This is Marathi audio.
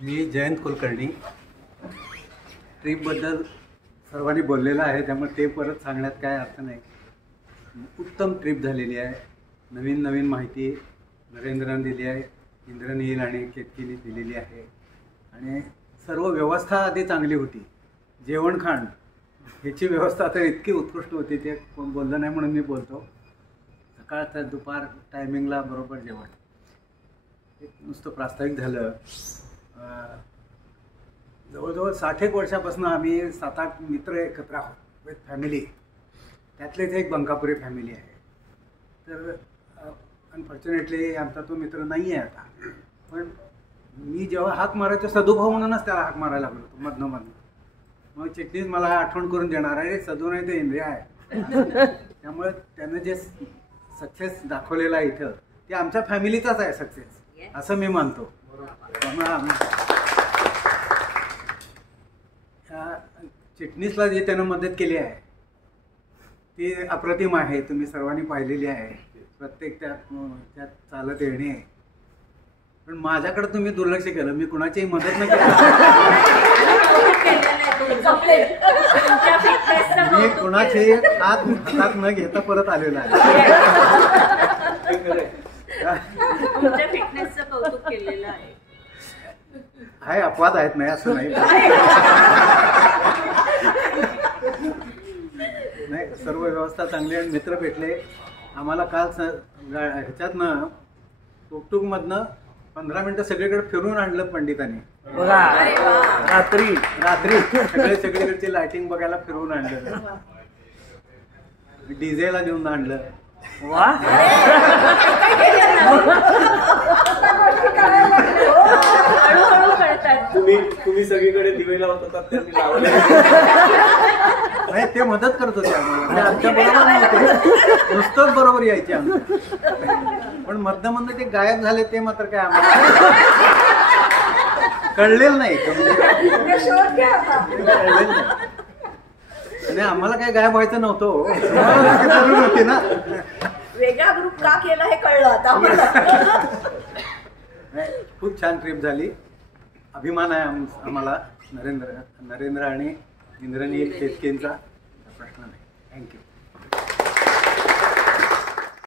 मी जयंत कुलकर्णी. ट्रीपबद्दल सर्वांनी बोललेलं आहे, त्यामुळे ते परत सांगण्यात काय अर्थ नाही. उत्तम ट्रीप झालेली आहे. नवीन नवीन माहिती नरेंद्रने दिली आहे, इंद्रनील आणि केतकीने दिलेली आहे. आणि सर्व व्यवस्था आधी चांगली होती. जेवण खाण ह्याची व्यवस्था तर इतकी उत्कृष्ट होती, ते कोण बोललं नाही म्हणून मी बोलतो. सकाळ तर दुपार टायमिंगला बरोबर जेवण. एक नुसतं प्रास्ताविक झालं. जवळजवळ 60 वर्षापासून आम्ही 7-8 मित्र एकत्र आहोत विथ फॅमिली. त्यातलेच एक बंकापुरी फॅमिली आहे. तर अनफॉर्च्युनेटली आमचा तो मित्र नाही आहे आता. पण मी जेव्हा हाक मारायचो सदुभाव म्हणूनच त्याला हाक मारायला लागलो होतो मधनं. मग चिटणीस मला आठवण करून देणार आहे, सदू नाही ते इंद्रिया आहे. त्यामुळे त्यानं जे सक्सेस दाखवलेला आहे इथं, ते आमच्या फॅमिलीचाच आहे सक्सेस असं मी मानतो. त्यामुळे चिटणीसला जी त्यानं मदत केली आहे ती अप्रतिम आहे. तुम्ही सर्वांनी पाहिलेली आहे. प्रत्येक त्यात चालत येणे. पण माझ्याकडे तुम्ही दुर्लक्ष केलं. मी कुणाचीही मदत नाही केली. मी कुणाची हातात न घेता परत आलेला आहे. कौतुक केलेलं आहे. हाय, अपवाद आहेत नाही असं नाही. नाही, सर्व व्यवस्था चांगली आणि मित्र भेटले आम्हाला. काल ह्याच्यातनं टुकटुकमधनं 15 मिनिटं सगळीकडे फिरून आणलं पंडितांनी. रात्री सगळीकडची लाइटिंग बघायला फिरवून आणलं. डीजेला घेऊन आणलं. तुम्ही सगळीकडे दिवे लावत होता, त्यांनी लावले नाही. ते मदत करत होते आम्हाला. आमच्या बरोबर नव्हते, नुसतंच बरोबर यायचे आमचं. पण मधनं ते गायब झाले ते मात्र काय आम्हाला कळलेलं नाही. आणि आम्हाला काय गायब व्हायचं नव्हतं होती ना. वेगळा ग्रुप का केला हे कळलं आता. खूप छान ट्रिप झाली. अभिमान आहे आम्हाला नरेंद्र आणि इंद्रनील केतकेंचा. प्रश्न नाही. थँक्यू.